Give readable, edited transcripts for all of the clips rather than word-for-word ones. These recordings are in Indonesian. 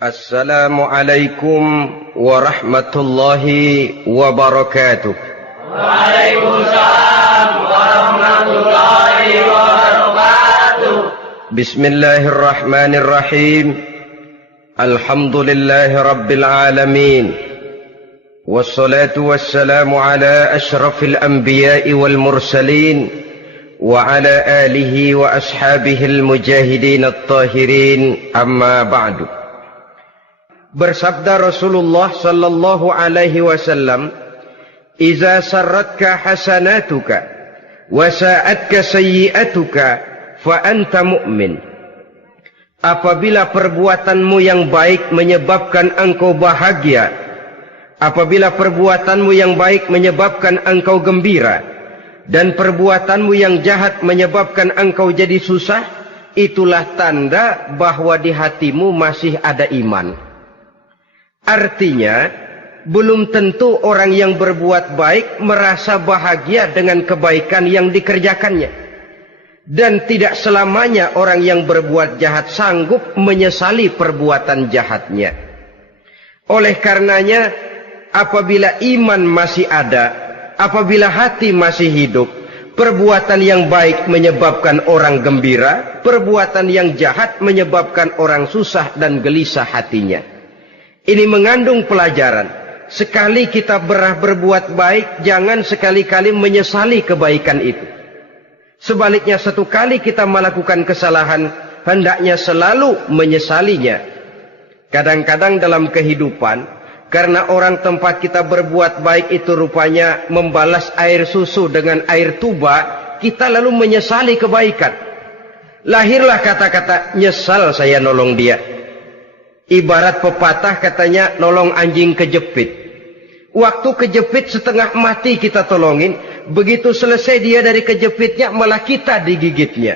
Assalamualaikum warahmatullahi wabarakatuh. Waalaikumsalam warahmatullahi wabarakatuh. Bismillahirrahmanirrahim. Alhamdulillahi rabbil alamin. Wassalatu wassalamu ala ashrafil anbiya'i wal mursalin wa ala alihi wa ashabihil mujahidin at-tahirin, amma ba'du. Bersabda Rasulullah sallallahu alaihi wasallam, "Iza sarratka hasanatuka wa sa'atka sayyi'atuka fa anta mu'min." Apabila perbuatanmu yang baik menyebabkan engkau bahagia, apabila perbuatanmu yang baik menyebabkan engkau gembira, dan perbuatanmu yang jahat menyebabkan engkau jadi susah, itulah tanda bahwa di hatimu masih ada iman. Artinya, belum tentu orang yang berbuat baik merasa bahagia dengan kebaikan yang dikerjakannya. Dan tidak selamanya orang yang berbuat jahat sanggup menyesali perbuatan jahatnya. Oleh karenanya, apabila iman masih ada, apabila hati masih hidup, perbuatan yang baik menyebabkan orang gembira, perbuatan yang jahat menyebabkan orang susah dan gelisah hatinya. Ini mengandung pelajaran. Sekali kita berbuat baik, jangan sekali-kali menyesali kebaikan itu. Sebaliknya, satu kali kita melakukan kesalahan, hendaknya selalu menyesalinya. Kadang-kadang dalam kehidupan, karena orang tempat kita berbuat baik itu rupanya membalas air susu dengan air tuba, kita lalu menyesali kebaikan. Lahirlah kata-kata, "Nyesal saya nolong dia." Ibarat pepatah katanya, nolong anjing kejepit. Waktu kejepit setengah mati kita tolongin, begitu selesai dia dari kejepitnya, malah kita digigitnya.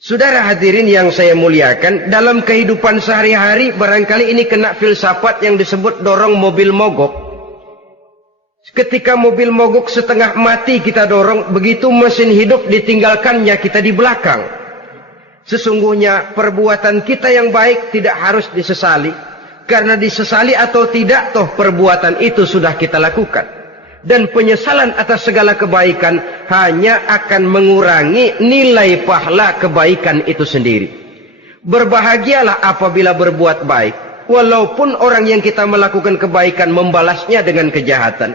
Saudara hadirin yang saya muliakan, dalam kehidupan sehari-hari barangkali ini kena filsafat yang disebut dorong mobil mogok. Ketika mobil mogok setengah mati kita dorong, begitu mesin hidup ditinggalkannya kita di belakang. Sesungguhnya perbuatan kita yang baik tidak harus disesali. Karena disesali atau tidak, toh perbuatan itu sudah kita lakukan. Dan penyesalan atas segala kebaikan hanya akan mengurangi nilai pahala kebaikan itu sendiri. Berbahagialah apabila berbuat baik, walaupun orang yang kita melakukan kebaikan membalasnya dengan kejahatan.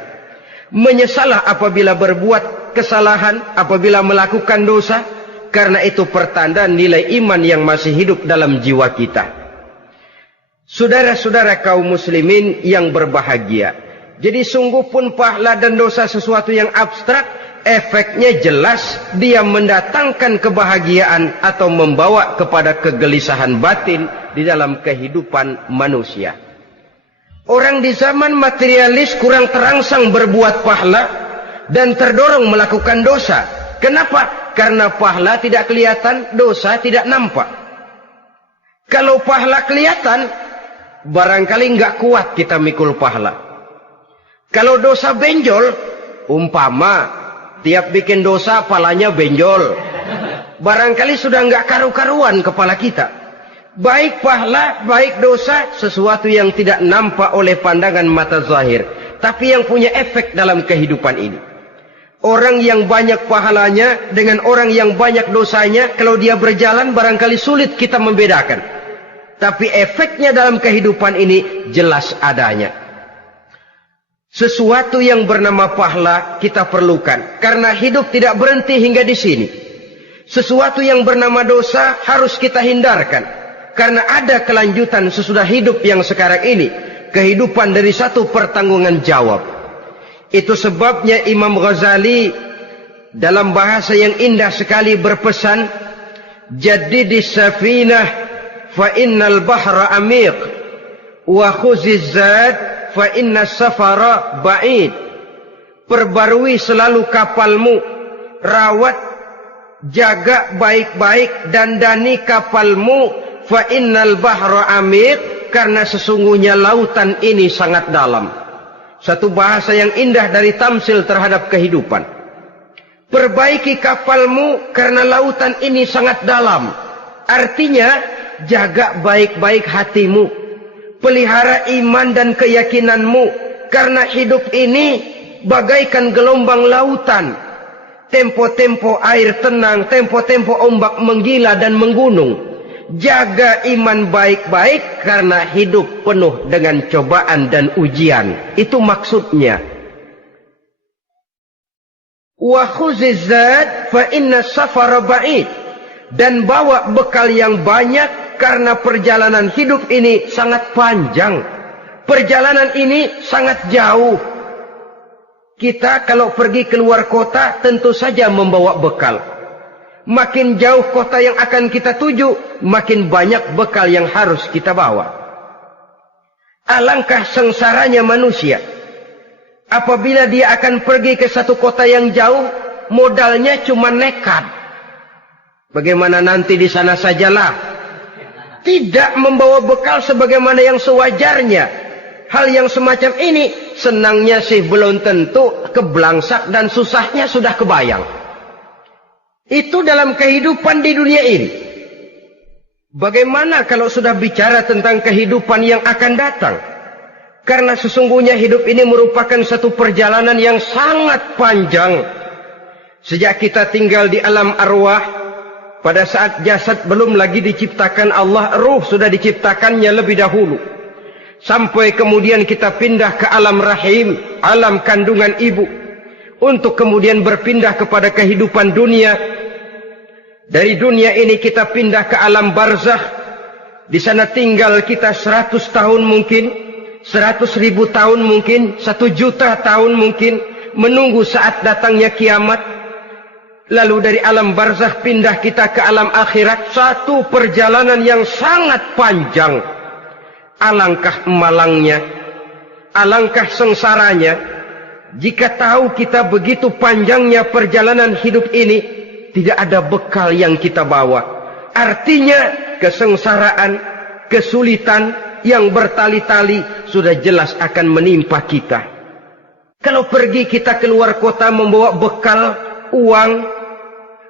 Menyesalah apabila berbuat kesalahan, apabila melakukan dosa, karena itu pertanda nilai iman yang masih hidup dalam jiwa kita. Saudara-saudara kaum muslimin yang berbahagia, jadi sungguh pun pahala dan dosa sesuatu yang abstrak, efeknya jelas dia mendatangkan kebahagiaan atau membawa kepada kegelisahan batin di dalam kehidupan manusia. Orang di zaman materialis kurang terangsang berbuat pahala dan terdorong melakukan dosa. Kenapa? Karena pahala tidak kelihatan, dosa tidak nampak. Kalau pahala kelihatan, barangkali nggak kuat kita mikul pahala. Kalau dosa benjol, umpama tiap bikin dosa palanya benjol, barangkali sudah nggak karu-karuan kepala kita. Baik pahala, baik dosa, sesuatu yang tidak nampak oleh pandangan mata zahir, tapi yang punya efek dalam kehidupan ini. Orang yang banyak pahalanya dengan orang yang banyak dosanya, kalau dia berjalan barangkali sulit kita membedakan. Tapi efeknya dalam kehidupan ini jelas adanya. Sesuatu yang bernama pahala kita perlukan, karena hidup tidak berhenti hingga di sini. Sesuatu yang bernama dosa harus kita hindarkan, karena ada kelanjutan sesudah hidup yang sekarang ini. Kehidupan dari satu pertanggungan jawab. Itu sebabnya Imam Ghazali dalam bahasa yang indah sekali berpesan, "Jaddidis safinah fa innal bahra amiq wa khuziz zad fa innas safara ba'id." Perbarui selalu kapalmu, rawat, jaga baik-baik, dandani kapalmu, fa innal bahra amiq, karena sesungguhnya lautan ini sangat dalam. Satu bahasa yang indah dari tamsil terhadap kehidupan. Perbaiki kapalmu karena lautan ini sangat dalam. Artinya, jaga baik-baik hatimu. Pelihara iman dan keyakinanmu, karena hidup ini bagaikan gelombang lautan. Tempo-tempo air tenang, tempo-tempo ombak menggila dan menggunung. Jaga iman baik-baik karena hidup penuh dengan cobaan dan ujian. Itu maksudnya. Wa khuziz zad fa inna safara ba'id. Dan bawa bekal yang banyak karena perjalanan hidup ini sangat panjang. Perjalanan ini sangat jauh. Kita kalau pergi keluar kota tentu saja membawa bekal. Makin jauh kota yang akan kita tuju, makin banyak bekal yang harus kita bawa. Alangkah sengsaranya manusia apabila dia akan pergi ke satu kota yang jauh, modalnya cuma nekat. Bagaimana nanti di sana sajalah. Tidak membawa bekal sebagaimana yang sewajarnya. Hal yang semacam ini senangnya sih belum tentu, keblangsak dan susahnya sudah kebayang. Itu dalam kehidupan di dunia ini. Bagaimana kalau sudah bicara tentang kehidupan yang akan datang? Karena sesungguhnya hidup ini merupakan satu perjalanan yang sangat panjang. Sejak kita tinggal di alam arwah, pada saat jasad belum lagi diciptakan Allah, ruh sudah diciptakannya lebih dahulu. Sampai kemudian kita pindah ke alam rahim, alam kandungan ibu. Untuk kemudian berpindah kepada kehidupan dunia. Dari dunia ini kita pindah ke alam barzakh. Di sana tinggal kita 100 tahun mungkin, 100.000 tahun mungkin, 1 juta tahun mungkin, menunggu saat datangnya kiamat. Lalu dari alam barzakh pindah kita ke alam akhirat. Satu perjalanan yang sangat panjang. Alangkah malangnya, alangkah sengsaranya, jika tahu kita begitu panjangnya perjalanan hidup ini, tidak ada bekal yang kita bawa. Artinya kesengsaraan, kesulitan yang bertali-tali sudah jelas akan menimpa kita. Kalau pergi kita keluar kota membawa bekal uang,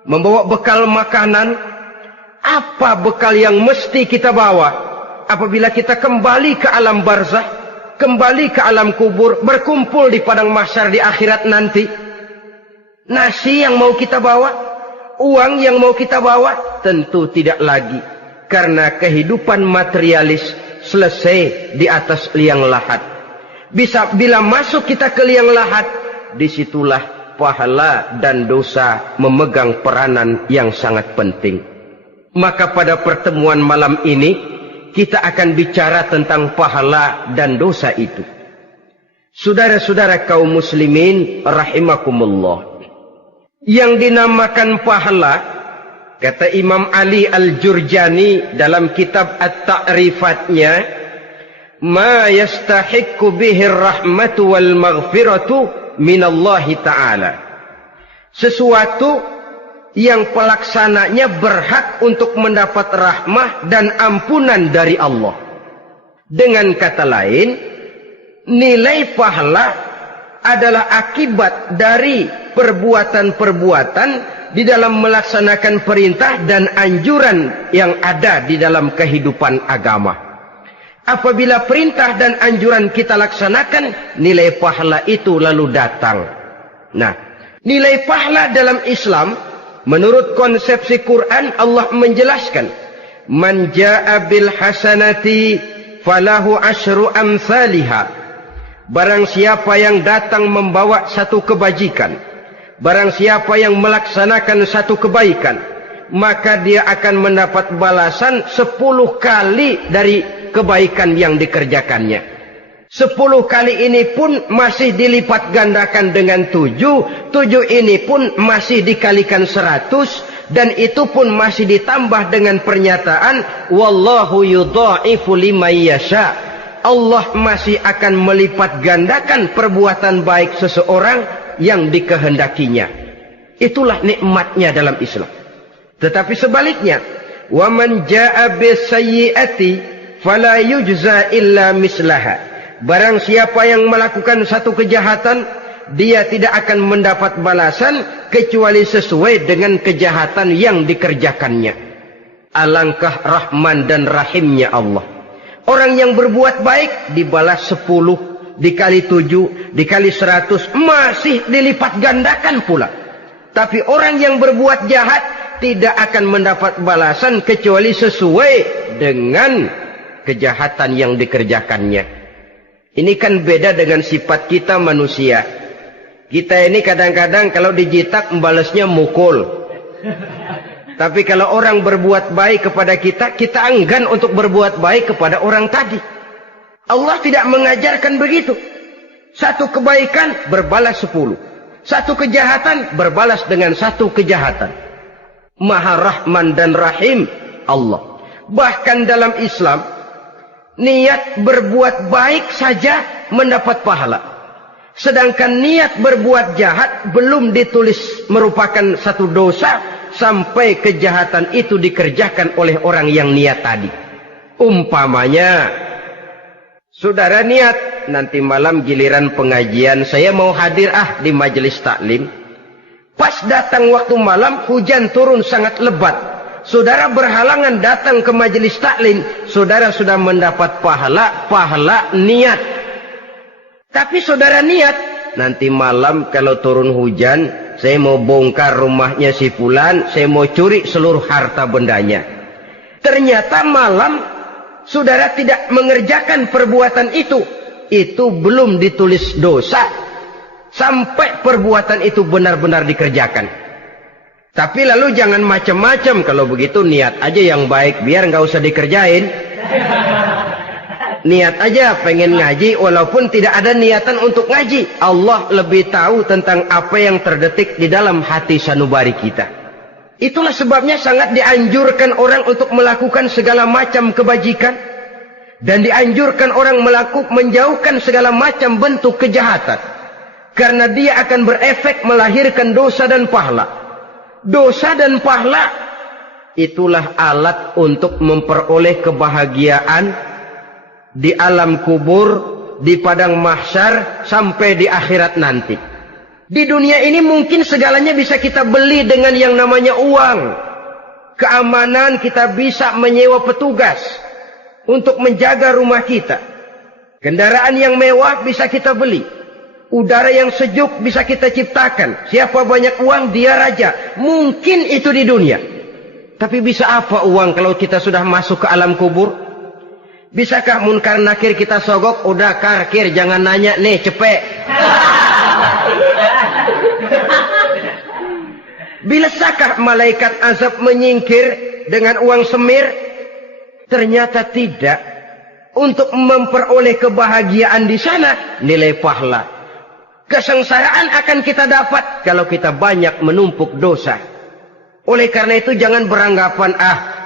membawa bekal makanan, apa bekal yang mesti kita bawa? Apabila kita kembali ke alam barzakh, kembali ke alam kubur, berkumpul di padang mahsyar di akhirat nanti, nasi yang mau kita bawa, uang yang mau kita bawa, tentu tidak lagi. Karena kehidupan materialis selesai di atas liang lahat. Bila masuk kita ke liang lahat, disitulah pahala dan dosa memegang peranan yang sangat penting. Maka pada pertemuan malam ini, kita akan bicara tentang pahala dan dosa itu. Saudara-saudara kaum muslimin rahimakumullah. Yang dinamakan pahala, kata Imam Ali Al-Jurjani dalam kitab At-Ta'rifatnya, ma yastahiqqu bihi ar-rahmatu wal maghfiratu minallahi ta'ala. Sesuatu yang pelaksananya berhak untuk mendapat rahmah dan ampunan dari Allah. Dengan kata lain, nilai pahala adalah akibat dari perbuatan-perbuatan di dalam melaksanakan perintah dan anjuran yang ada di dalam kehidupan agama. Apabila perintah dan anjuran kita laksanakan, nilai pahala itu lalu datang. Nah, nilai pahala dalam Islam, menurut konsepsi Quran, Allah menjelaskan, man jaa bil hasanati falahu asyru amsalha. Barang siapa yang datang membawa satu kebajikan, barang siapa yang melaksanakan satu kebaikan, maka dia akan mendapat balasan 10 kali dari kebaikan yang dikerjakannya. 10 kali ini pun masih dilipat gandakan dengan 7. 7 ini pun masih dikalikan 100. Dan itu pun masih ditambah dengan pernyataan, wallahu yudha'ifu liman yasha. Allah masih akan melipat gandakan perbuatan baik seseorang yang dikehendakinya. Itulah nikmatnya dalam Islam. Tetapi sebaliknya, wa man jaa'a bisayyi'ati fala yujza illa mislaha. Barang siapa yang melakukan satu kejahatan, dia tidak akan mendapat balasan kecuali sesuai dengan kejahatan yang dikerjakannya. Alangkah rahman dan rahimnya Allah. Orang yang berbuat baik dibalas 10, dikali 7, dikali 100, masih dilipat gandakan pula. Tapi orang yang berbuat jahat tidak akan mendapat balasan kecuali sesuai dengan kejahatan yang dikerjakannya. Ini kan beda dengan sifat kita manusia. Kita ini kadang-kadang kalau dijitak membalasnya mukul. Tapi kalau orang berbuat baik kepada kita, kita enggan untuk berbuat baik kepada orang tadi. Allah tidak mengajarkan begitu. Satu kebaikan berbalas 10. Satu kejahatan berbalas dengan satu kejahatan. Maha Rahman dan Rahim Allah. Bahkan dalam Islam, niat berbuat baik saja mendapat pahala. Sedangkan niat berbuat jahat belum ditulis merupakan satu dosa sampai kejahatan itu dikerjakan oleh orang yang niat tadi. Umpamanya, saudara niat nanti malam giliran pengajian saya mau hadir di majelis taklim. Pas datang waktu malam hujan turun sangat lebat. Saudara berhalangan datang ke majelis taklim, saudara sudah mendapat pahala niat. Tapi saudara niat, nanti malam kalau turun hujan, saya mau bongkar rumahnya si fulan, saya mau curi seluruh harta bendanya. Ternyata malam saudara tidak mengerjakan perbuatan itu belum ditulis dosa sampai perbuatan itu benar-benar dikerjakan. Tapi lalu jangan macam-macam. Kalau begitu niat aja yang baik, biar nggak usah dikerjain. Niat aja pengen ngaji walaupun tidak ada niatan untuk ngaji. Allah lebih tahu tentang apa yang terdetik di dalam hati sanubari kita. Itulah sebabnya sangat dianjurkan orang untuk melakukan segala macam kebajikan. Dan dianjurkan orang menjauhkan segala macam bentuk kejahatan. Karena dia akan berefek melahirkan dosa dan pahala. Dosa dan pahala itulah alat untuk memperoleh kebahagiaan di alam kubur, di padang mahsyar, sampai di akhirat nanti. Di dunia ini mungkin segalanya bisa kita beli dengan yang namanya uang. Keamanan kita bisa menyewa petugas untuk menjaga rumah kita. Kendaraan yang mewah bisa kita beli. Udara yang sejuk bisa kita ciptakan. Siapa banyak uang, dia raja. Mungkin itu di dunia. Tapi bisa apa uang kalau kita sudah masuk ke alam kubur? Bisakah munkar nakir kita sogok? Udah karkir, jangan nanya nih, cepet. Bisakah malaikat azab menyingkir dengan uang semir? Ternyata tidak. Untuk memperoleh kebahagiaan di sana, nilai pahala. Kesengsaraan akan kita dapat kalau kita banyak menumpuk dosa. Oleh karena itu jangan beranggapan,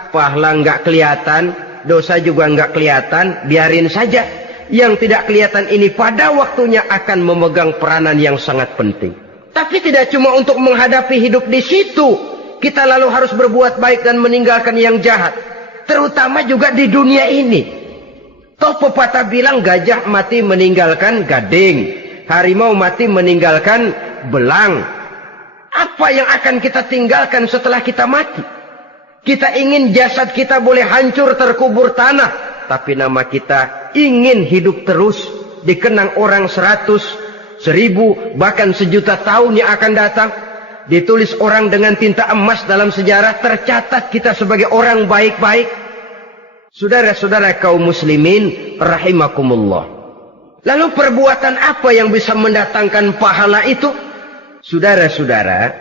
pahala nggak kelihatan, dosa juga nggak kelihatan, biarin saja. Yang tidak kelihatan ini pada waktunya akan memegang peranan yang sangat penting. Tapi tidak cuma untuk menghadapi hidup di situ, kita lalu harus berbuat baik dan meninggalkan yang jahat. Terutama juga di dunia ini. Toh pepatah bilang gajah mati meninggalkan gading, harimau mati meninggalkan belang. Apa yang akan kita tinggalkan setelah kita mati? Kita ingin jasad kita boleh hancur terkubur tanah, tapi nama kita ingin hidup terus, dikenang orang 100, 1000, bahkan 1.000.000 tahun yang akan datang. Ditulis orang dengan tinta emas dalam sejarah, tercatat kita sebagai orang baik-baik. Saudara-saudara kaum muslimin rahimakumullah. Lalu perbuatan apa yang bisa mendatangkan pahala itu? Saudara-saudara,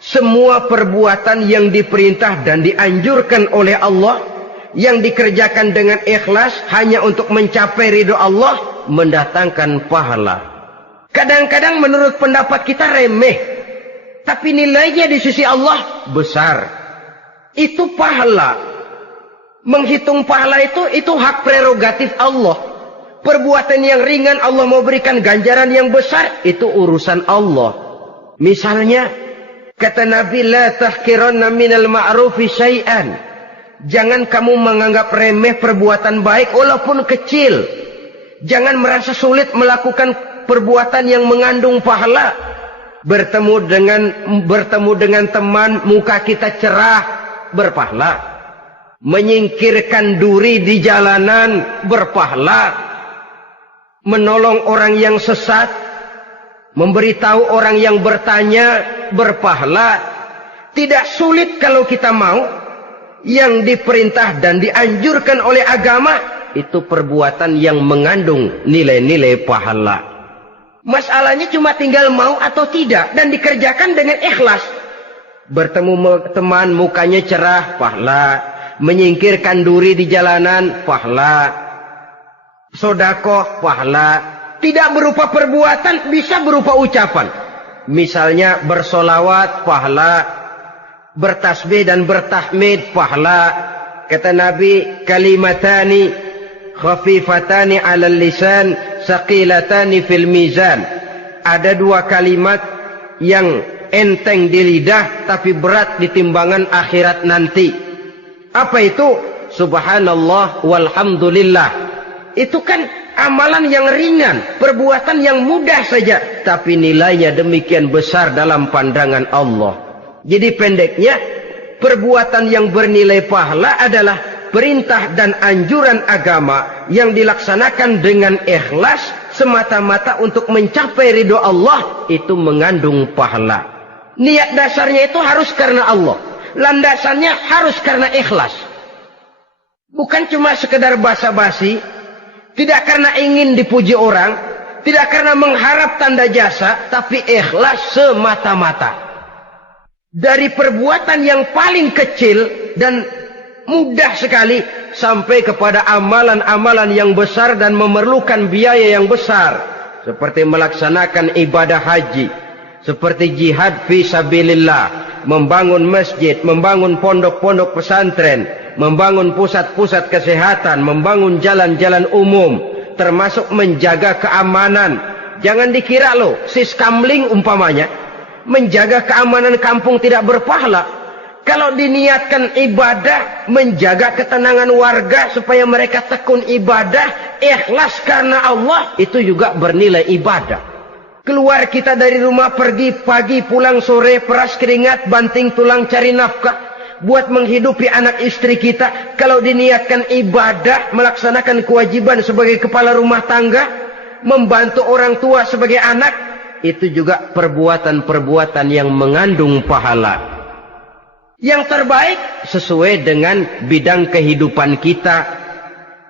semua perbuatan yang diperintah dan dianjurkan oleh Allah, yang dikerjakan dengan ikhlas hanya untuk mencapai ridho Allah, mendatangkan pahala. Kadang-kadang menurut pendapat kita remeh, tapi nilainya di sisi Allah besar. Itu pahala. Menghitung pahala itu hak prerogatif Allah. Perbuatan yang ringan Allah mau berikan ganjaran yang besar, itu urusan Allah. Misalnya, kata Nabi, la tahqiranna minal ma'rufi syai'an. Jangan kamu menganggap remeh perbuatan baik walaupun kecil. Jangan merasa sulit melakukan perbuatan yang mengandung pahala. Bertemu dengan teman, muka kita cerah, berpahala. menyingkirkan duri di jalanan berpahala, menolong orang yang sesat, memberitahu orang yang bertanya berpahala. Tidak sulit kalau kita mau. Yang diperintah dan dianjurkan oleh agama itu perbuatan yang mengandung nilai-nilai pahala. Masalahnya cuma tinggal mau atau tidak dan dikerjakan dengan ikhlas. Bertemu teman mukanya cerah, pahala. Menyingkirkan duri di jalanan, pahala. Sodakoh, pahala. Tidak berupa perbuatan, bisa berupa ucapan. Misalnya bersolawat, pahala. Bertasbih dan bertahmid, pahala. Kata Nabi, kalimatani khafifatani 'alal lisan, saqilatani fil mizan. Ada dua kalimat yang enteng di lidah tapi berat di timbangan akhirat nanti. Apa itu? Subhanallah walhamdulillah. Itu kan amalan yang ringan, perbuatan yang mudah saja, tapi nilainya demikian besar dalam pandangan Allah. Jadi pendeknya, perbuatan yang bernilai pahala adalah perintah dan anjuran agama yang dilaksanakan dengan ikhlas semata-mata untuk mencapai ridho Allah, itu mengandung pahala. Niat dasarnya itu harus karena Allah. Landasannya harus karena ikhlas. Bukan cuma sekedar basa-basi, tidak karena ingin dipuji orang, tidak karena mengharap tanda jasa, tapi ikhlas semata-mata. Dari perbuatan yang paling kecil dan mudah sekali sampai kepada amalan-amalan yang besar dan memerlukan biaya yang besar, seperti melaksanakan ibadah haji, seperti jihad fi sabilillah, membangun masjid, membangun pondok-pondok pesantren, membangun pusat-pusat kesehatan, membangun jalan-jalan umum, termasuk menjaga keamanan. Jangan dikira loh, siskamling umpamanya, menjaga keamanan kampung tidak berpahala. Kalau diniatkan ibadah, menjaga ketenangan warga supaya mereka tekun ibadah, ikhlas karena Allah, itu juga bernilai ibadah. Keluar kita dari rumah, pergi pagi, pulang sore, peras keringat, banting tulang cari nafkah, buat menghidupi anak istri kita. Kalau diniatkan ibadah, melaksanakan kewajiban sebagai kepala rumah tangga, membantu orang tua sebagai anak, itu juga perbuatan-perbuatan yang mengandung pahala. Yang terbaik sesuai dengan bidang kehidupan kita.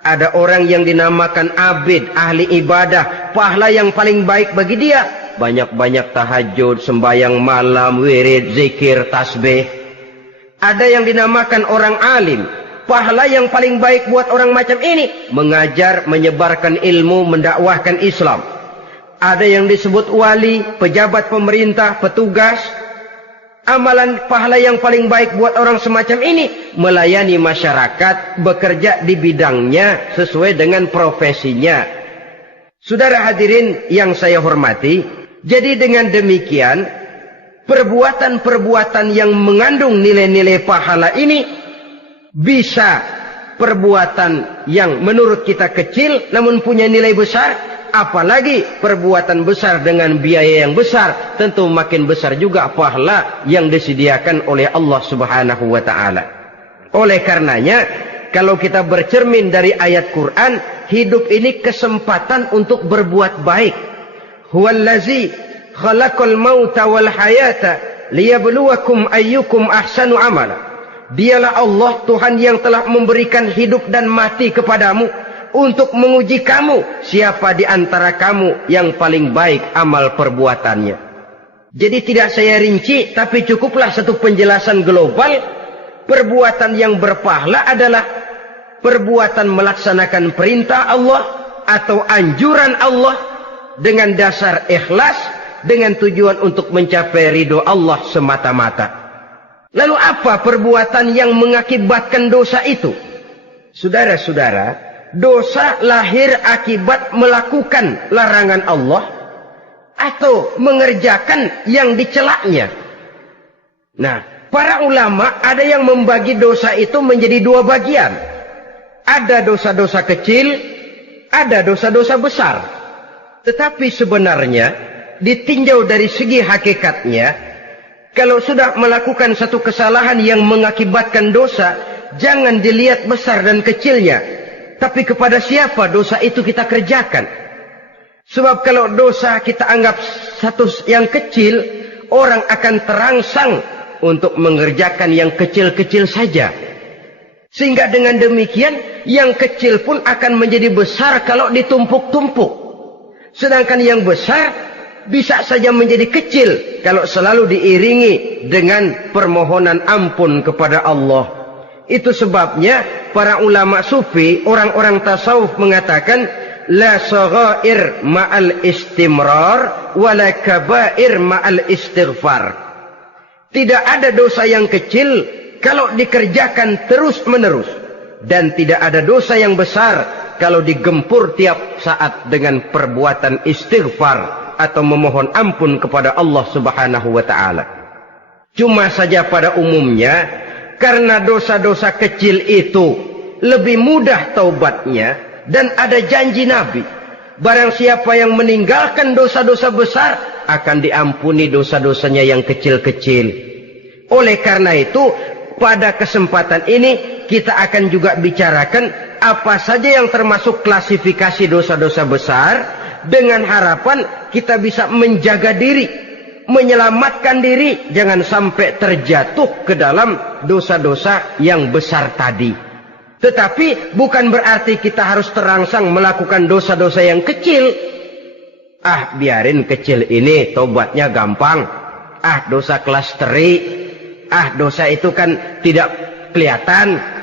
Ada orang yang dinamakan abid, ahli ibadah, pahala yang paling baik bagi dia banyak-banyak tahajud, sembahyang malam, wirid, zikir, tasbih. Ada yang dinamakan orang alim, pahala yang paling baik buat orang macam ini mengajar, menyebarkan ilmu, mendakwahkan Islam. Ada yang disebut wali, pejabat pemerintah, petugas. Amalan pahala yang paling baik buat orang semacam ini melayani masyarakat, bekerja di bidangnya sesuai dengan profesinya. Saudara hadirin yang saya hormati, jadi dengan demikian perbuatan-perbuatan yang mengandung nilai-nilai pahala ini bisa perbuatan yang menurut kita kecil namun punya nilai besar. Apalagi perbuatan besar dengan biaya yang besar, tentu makin besar juga pahala yang disediakan oleh Allah Subhanahu wa ta'ala. Oleh karenanya, kalau kita bercermin dari ayat Quran, hidup ini kesempatan untuk berbuat baik. Huwallazi khalaqal mauta wal hayata liyabluwakum ayyukum ahsanu amala. Dialah Allah, Tuhan yang telah memberikan hidup dan mati kepadamu untuk menguji kamu, siapa di antara kamu yang paling baik amal perbuatannya. Jadi tidak saya rinci, tapi cukuplah satu penjelasan global. Perbuatan yang berpahala adalah perbuatan melaksanakan perintah Allah atau anjuran Allah dengan dasar ikhlas, dengan tujuan untuk mencapai ridho Allah semata-mata. Lalu apa perbuatan yang mengakibatkan dosa itu? Saudara-saudara, dosa lahir akibat melakukan larangan Allah atau mengerjakan yang dicelaknya. Nah, para ulama ada yang membagi dosa itu menjadi dua bagian. Ada dosa-dosa kecil, ada dosa-dosa besar. Tetapi sebenarnya ditinjau dari segi hakikatnya, kalau sudah melakukan satu kesalahan yang mengakibatkan dosa, jangan dilihat besar dan kecilnya, tapi kepada siapa dosa itu kita kerjakan. Sebab kalau dosa kita anggap satu yang kecil, orang akan terangsang untuk mengerjakan yang kecil-kecil saja. Sehingga dengan demikian, yang kecil pun akan menjadi besar kalau ditumpuk-tumpuk. Sedangkan yang besar bisa saja menjadi kecil kalau selalu diiringi dengan permohonan ampun kepada Allah. Itu sebabnya para ulama sufi, orang-orang tasawuf mengatakan, la saghair ma'al istimrar wala kabair ma'al istighfar. Tidak ada dosa yang kecil kalau dikerjakan terus-menerus, dan tidak ada dosa yang besar kalau digempur tiap saat dengan perbuatan istighfar atau memohon ampun kepada Allah Subhanahu wa taala. Cuma saja pada umumnya, karena dosa-dosa kecil itu lebih mudah taubatnya, dan ada janji Nabi, barang siapa yang meninggalkan dosa-dosa besar akan diampuni dosa-dosanya yang kecil-kecil. Oleh karena itu, pada kesempatan ini kita akan juga bicarakan apa saja yang termasuk klasifikasi dosa-dosa besar, dengan harapan kita bisa menjaga diri, menyelamatkan diri, jangan sampai terjatuh ke dalam dosa-dosa yang besar tadi. Tetapi bukan berarti kita harus terangsang melakukan dosa-dosa yang kecil. Biarin kecil ini, tobatnya gampang. Dosa kelas teri. Dosa itu kan tidak kelihatan.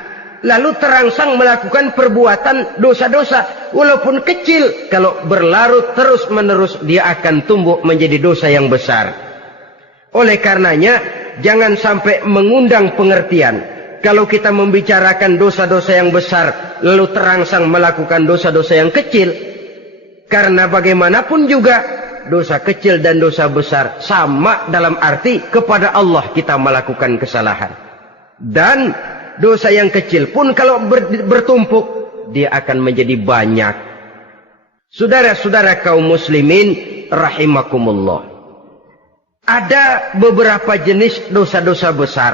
Lalu terangsang melakukan perbuatan dosa-dosa walaupun kecil, kalau berlarut terus-menerus dia akan tumbuh menjadi dosa yang besar. Oleh karenanya jangan sampai mengundang pengertian kalau kita membicarakan dosa-dosa yang besar lalu terangsang melakukan dosa-dosa yang kecil. Karena bagaimanapun juga dosa kecil dan dosa besar sama dalam arti kepada Allah kita melakukan kesalahan. Dan dosa yang kecil pun kalau bertumpuk, dia akan menjadi banyak. Saudara-saudara kaum muslimin rahimakumullah, ada beberapa jenis dosa-dosa besar.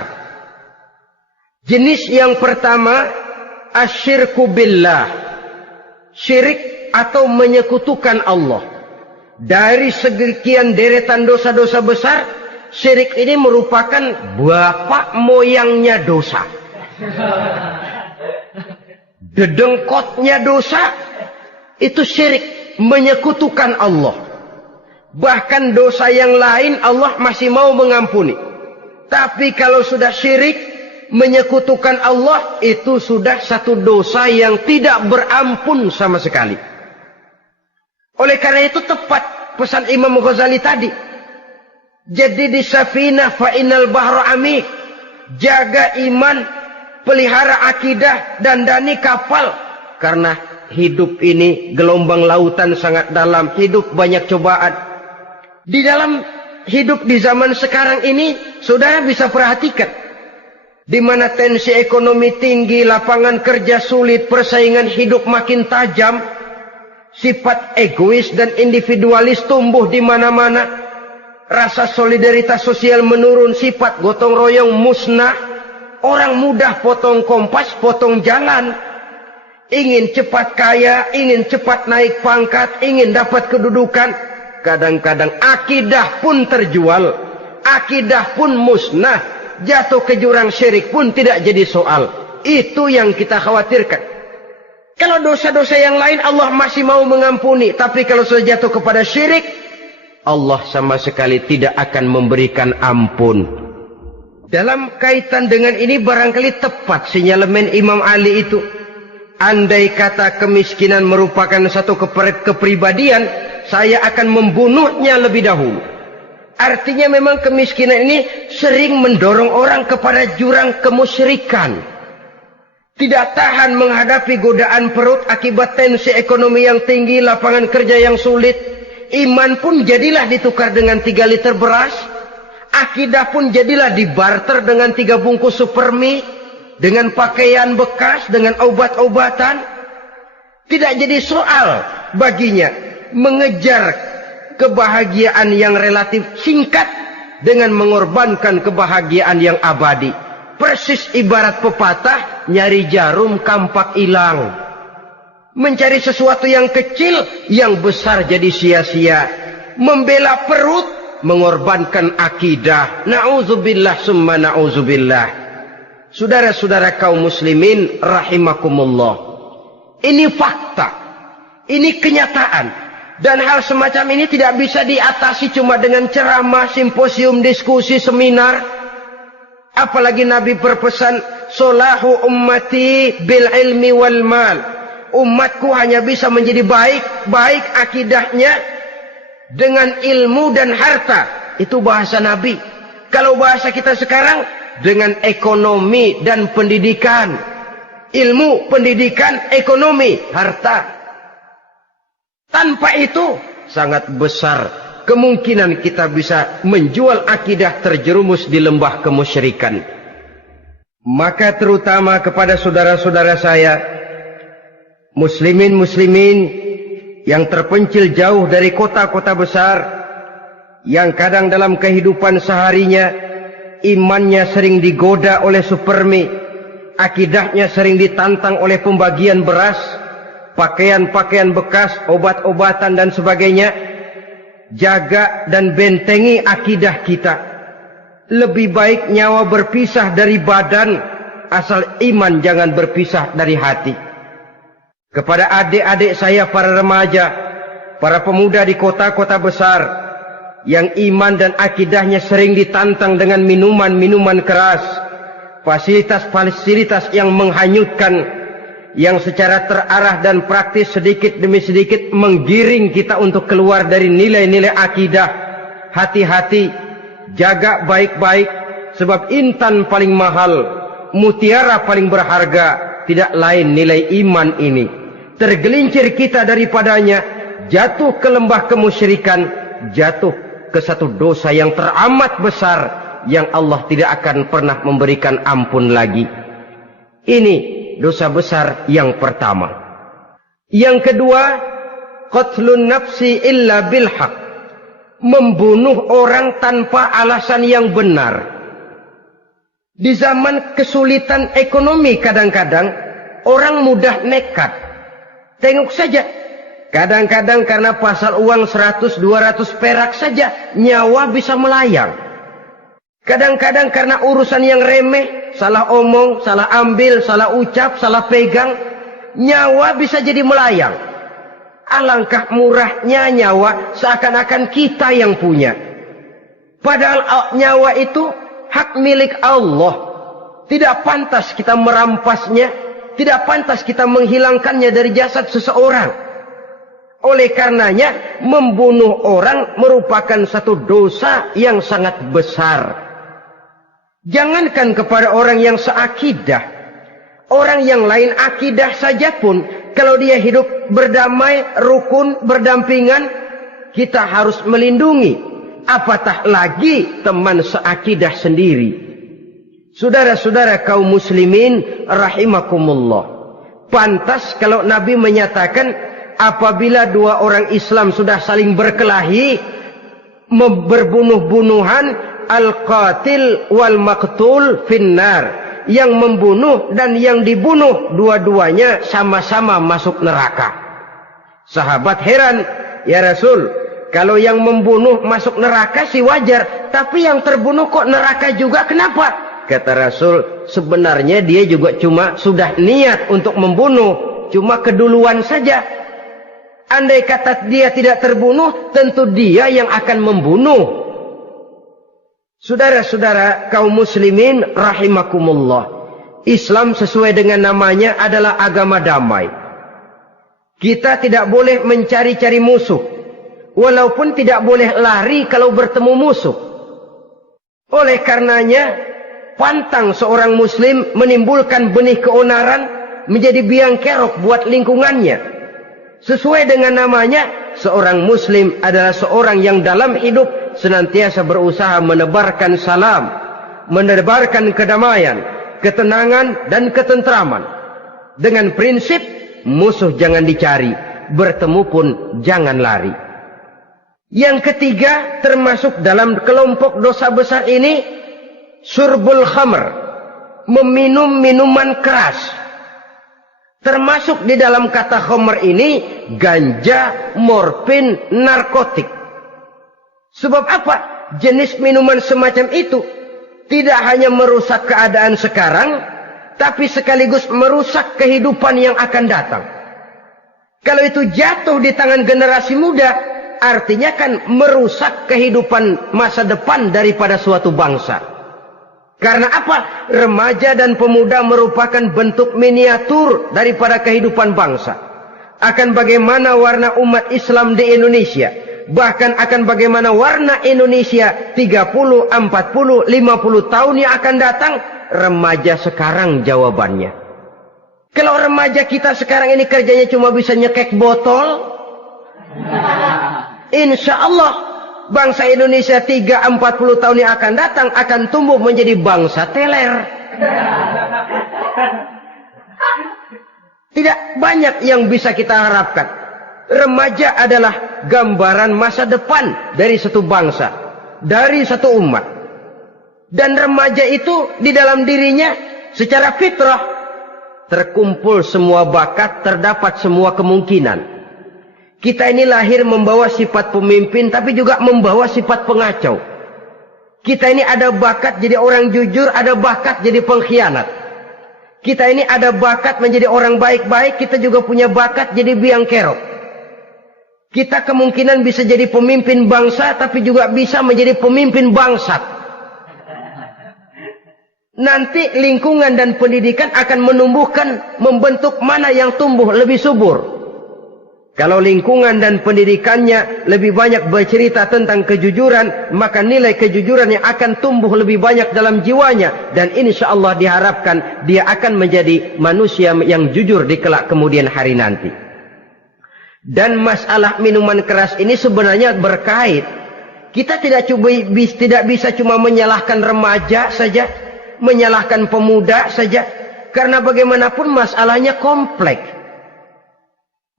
Jenis yang pertama, asyirku billah, syirik atau menyekutukan Allah. Dari sekian deretan dosa-dosa besar, syirik ini merupakan bapak moyangnya dosa. Dedengkotnya dosa itu syirik, menyekutukan Allah. Bahkan dosa yang lain Allah masih mau mengampuni, tapi kalau sudah syirik, menyekutukan Allah, itu sudah satu dosa yang tidak berampun sama sekali. Oleh karena itu tepat pesan Imam Ghazali tadi, jadi di safinah fa innal bahra amik, jaga iman, pelihara akidah, dandani kapal. Karena hidup ini gelombang lautan sangat dalam, hidup banyak cobaan. Di dalam hidup di zaman sekarang ini, saudara bisa perhatikan, di mana tensi ekonomi tinggi, lapangan kerja sulit, persaingan hidup makin tajam, sifat egois dan individualis tumbuh di mana-mana, rasa solidaritas sosial menurun, sifat gotong royong musnah. Orang mudah potong kompas, potong jalan. Ingin cepat kaya, ingin cepat naik pangkat, ingin dapat kedudukan. Kadang-kadang akidah pun terjual, akidah pun musnah, jatuh ke jurang syirik pun tidak jadi soal. Itu yang kita khawatirkan. Kalau dosa-dosa yang lain Allah masih mau mengampuni, tapi kalau sudah jatuh kepada syirik, Allah sama sekali tidak akan memberikan ampun. Dalam kaitan dengan ini barangkali tepat sinyalemen Imam Ali itu. Andai kata kemiskinan merupakan satu kepribadian, saya akan membunuhnya lebih dahulu. Artinya memang kemiskinan ini sering mendorong orang kepada jurang kemusyrikan. Tidak tahan menghadapi godaan perut akibat tensi ekonomi yang tinggi, lapangan kerja yang sulit. Iman pun jadilah ditukar dengan 3 liter beras. Akidah pun jadilah dibarter dengan 3 bungkus supermi, dengan pakaian bekas, dengan obat-obatan. Tidak jadi soal baginya mengejar kebahagiaan yang relatif singkat dengan mengorbankan kebahagiaan yang abadi. Persis ibarat pepatah, nyari jarum kampak hilang. Mencari sesuatu yang kecil, yang besar jadi sia-sia. Membela perut, mengorbankan akidah. Na'udzubillah summa na'udzubillah. Saudara-saudara kaum muslimin rahimakumullah. Ini fakta. Ini kenyataan. Dan hal semacam ini tidak bisa diatasi cuma dengan ceramah, simposium, diskusi, seminar. Apalagi Nabi berpesan, solahu ummati bil ilmi wal mal. Umatku hanya bisa menjadi baik akidahnya dengan ilmu dan harta. Itu bahasa Nabi. Kalau bahasa kita sekarang, dengan ekonomi dan pendidikan. Ilmu, pendidikan, ekonomi, harta. Tanpa itu sangat besar kemungkinan kita bisa menjual akidah terjerumus di lembah kemusyrikan. Maka terutama kepada saudara-saudara saya, muslimin yang terpencil jauh dari kota-kota besar, yang kadang dalam kehidupan seharinya imannya sering digoda oleh supermi, akidahnya sering ditantang oleh pembagian beras, pakaian-pakaian bekas, obat-obatan dan sebagainya. Jaga dan bentengi akidah kita. Lebih baik nyawa berpisah dari badan, asal iman jangan berpisah dari hati. Kepada adik-adik saya para remaja, para pemuda di kota-kota besar, yang iman dan akidahnya sering ditantang dengan minuman-minuman keras, fasilitas-fasilitas yang menghanyutkan, yang secara terarah dan praktis sedikit demi sedikit menggiring kita untuk keluar dari nilai-nilai akidah. Hati-hati, jaga baik-baik, sebab intan paling mahal, mutiara paling berharga, tidak lain nilai iman ini. Tergelincir kita daripadanya, jatuh ke lembah kemusyrikan, jatuh ke satu dosa yang teramat besar, yang Allah tidak akan pernah memberikan ampun lagi. Ini dosa besar yang pertama. Yang kedua, qatlun nafsi illa bil haq. Membunuh orang tanpa alasan yang benar. Di zaman kesulitan ekonomi kadang-kadang orang mudah nekat. Tengok saja. Kadang-kadang karena pasal uang 100-200 perak saja nyawa bisa melayang. Kadang-kadang karena urusan yang remeh, salah omong, salah ambil, salah ucap, salah pegang, nyawa bisa jadi melayang. Alangkah murahnya nyawa, seakan-akan kita yang punya. Padahal nyawa itu hak milik Allah. Tidak pantas kita merampasnya, tidak pantas kita menghilangkannya dari jasad seseorang. Oleh karenanya, membunuh orang merupakan satu dosa yang sangat besar. Jangankan kepada orang yang seakidah, orang yang lain akidah saja pun, kalau dia hidup berdamai, rukun, berdampingan, kita harus melindungi. Apatah lagi teman seakidah sendiri. Saudara-saudara kaum muslimin rahimakumullah. Pantas kalau Nabi menyatakan, apabila dua orang Islam sudah saling berkelahi, berbunuh-bunuhan, al-qatil wal maqtul finnar. Yang membunuh dan yang dibunuh, dua-duanya sama-sama masuk neraka. Sahabat heran, ya Rasul, kalau yang membunuh masuk neraka sih wajar, tapi yang terbunuh kok neraka juga, kenapa? Kata Rasul, sebenarnya dia juga cuma sudah niat untuk membunuh, cuma keduluan saja. Andai kata dia tidak terbunuh, tentu dia yang akan membunuh. Saudara-saudara kaum muslimin rahimakumullah. Islam sesuai dengan namanya adalah agama damai. Kita tidak boleh mencari-cari musuh. Walaupun tidak boleh lari kalau bertemu musuh. Oleh karenanya, pantang seorang muslim menimbulkan benih keonaran menjadi biang kerok buat lingkungannya. Sesuai dengan namanya, seorang muslim adalah seorang yang dalam hidup senantiasa berusaha menebarkan salam, menebarkan kedamaian, ketenangan dan ketentraman. Dengan prinsip, musuh jangan dicari, bertemu pun jangan lari. Yang ketiga, termasuk dalam kelompok dosa besar ini, syurbul khamr, meminum minuman keras. Termasuk di dalam kata khamr ini ganja, morfin, narkotik. Sebab apa? Jenis minuman semacam itu tidak hanya merusak keadaan sekarang, tapi sekaligus merusak kehidupan yang akan datang. Kalau itu jatuh di tangan generasi muda, artinya kan merusak kehidupan masa depan daripada suatu bangsa. Karena apa? Remaja dan pemuda merupakan bentuk miniatur daripada kehidupan bangsa. Akan bagaimana warna umat Islam di Indonesia. Bahkan akan bagaimana warna Indonesia 30, 40, 50 tahun yang akan datang. Remaja sekarang jawabannya. Kalau remaja kita sekarang ini kerjanya cuma bisa nyekek botol, insya Allah bangsa Indonesia 30-40 tahun yang akan datang akan tumbuh menjadi bangsa teler. Tidak banyak yang bisa kita harapkan. Remaja adalah gambaran masa depan dari satu bangsa, dari satu umat. Dan remaja itu di dalam dirinya secara fitrah terkumpul semua bakat, terdapat semua kemungkinan. Kita ini lahir membawa sifat pemimpin, tapi juga membawa sifat pengacau. Kita ini ada bakat jadi orang jujur, ada bakat jadi pengkhianat. Kita ini ada bakat menjadi orang baik-baik, kita juga punya bakat jadi biang kerok. Kita kemungkinan bisa jadi pemimpin bangsa, tapi juga bisa menjadi pemimpin bangsat. Nanti lingkungan dan pendidikan akan menumbuhkan, membentuk mana yang tumbuh lebih subur. Kalau lingkungan dan pendidikannya lebih banyak bercerita tentang kejujuran, maka nilai kejujuran yang akan tumbuh lebih banyak dalam jiwanya. Dan insya Allah diharapkan dia akan menjadi manusia yang jujur di kelak kemudian hari nanti. Dan masalah minuman keras ini sebenarnya berkait. Kita tidak bisa cuma menyalahkan remaja saja, menyalahkan pemuda saja, karena bagaimanapun masalahnya kompleks.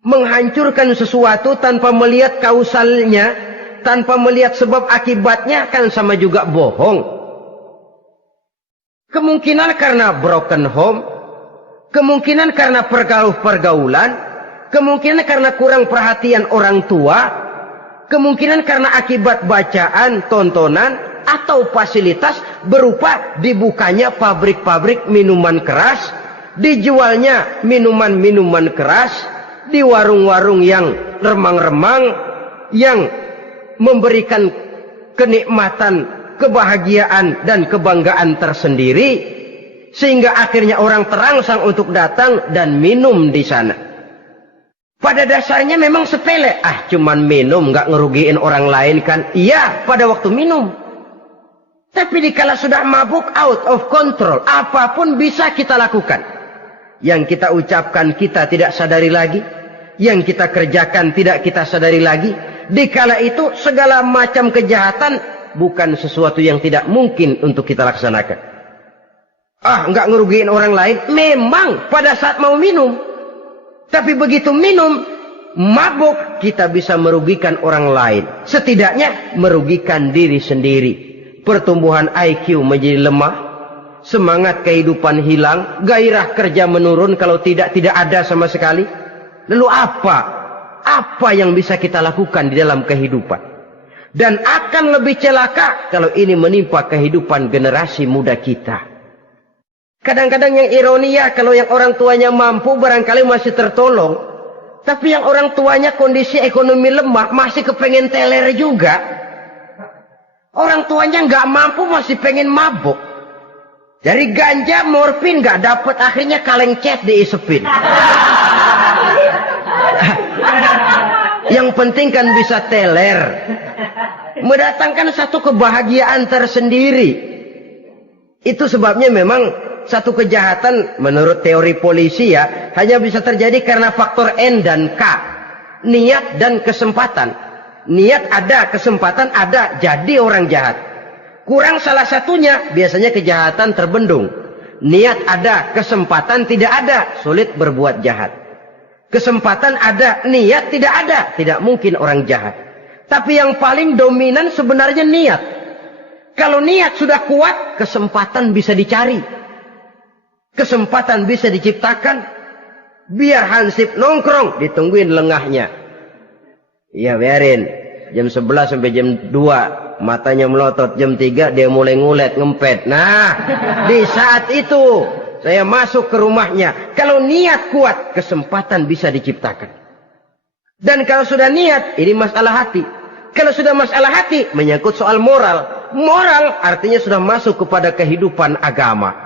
Menghancurkan sesuatu tanpa melihat kausalnya, tanpa melihat sebab akibatnya, kan sama juga bohong. Kemungkinan karena broken home, kemungkinan karena pergaulan, kemungkinan karena kurang perhatian orang tua, kemungkinan karena akibat bacaan, tontonan, atau fasilitas berupa dibukanya pabrik-pabrik minuman keras, dijualnya minuman-minuman keras, di warung-warung yang remang-remang, yang memberikan kenikmatan, kebahagiaan, dan kebanggaan tersendiri, sehingga akhirnya orang terangsang untuk datang dan minum di sana. Pada dasarnya memang sepele, cuman minum, nggak ngerugiin orang lain kan? Iya, pada waktu minum. Tapi dikala sudah mabuk, out of control, apapun bisa kita lakukan. Yang kita ucapkan kita tidak sadari lagi, yang kita kerjakan tidak kita sadari lagi. Dikala itu segala macam kejahatan bukan sesuatu yang tidak mungkin untuk kita laksanakan. Nggak ngerugiin orang lain, memang pada saat mau minum. Tapi begitu minum, mabuk, kita bisa merugikan orang lain. Setidaknya merugikan diri sendiri. Pertumbuhan IQ menjadi lemah, semangat kehidupan hilang, gairah kerja menurun, kalau tidak ada sama sekali. Lalu apa yang bisa kita lakukan di dalam kehidupan? Dan akan lebih celaka kalau ini menimpa kehidupan generasi muda kita. Kadang-kadang yang ironi ya, kalau yang orang tuanya mampu barangkali masih tertolong, tapi yang orang tuanya kondisi ekonomi lemah masih kepengen teler juga. Orang tuanya nggak mampu masih pengen mabuk. Dari ganja, morfin nggak dapat, akhirnya kaleng cat diisepin. Yang penting kan bisa teler, mendatangkan satu kebahagiaan tersendiri. Itu sebabnya memang satu kejahatan menurut teori polisi ya hanya bisa terjadi karena faktor N dan K, niat dan kesempatan. Niat ada, kesempatan ada, jadi orang jahat. Kurang salah satunya, biasanya kejahatan terbendung. Niat ada, kesempatan tidak ada, sulit berbuat jahat. Kesempatan ada, niat tidak ada, tidak mungkin orang jahat. Tapi yang paling dominan sebenarnya niat. Kalau niat sudah kuat, kesempatan bisa dicari. Kesempatan bisa diciptakan. Biar Hansip nongkrong, ditungguin lengahnya. Iya biarin. Jam 11 sampai jam 2. Matanya melotot. Jam 3 dia mulai ngulet, ngempet. Nah, di saat itu saya masuk ke rumahnya. Kalau niat kuat, kesempatan bisa diciptakan. Dan kalau sudah niat, ini masalah hati. Kalau sudah masalah hati, menyangkut soal moral. Moral artinya sudah masuk kepada kehidupan agama.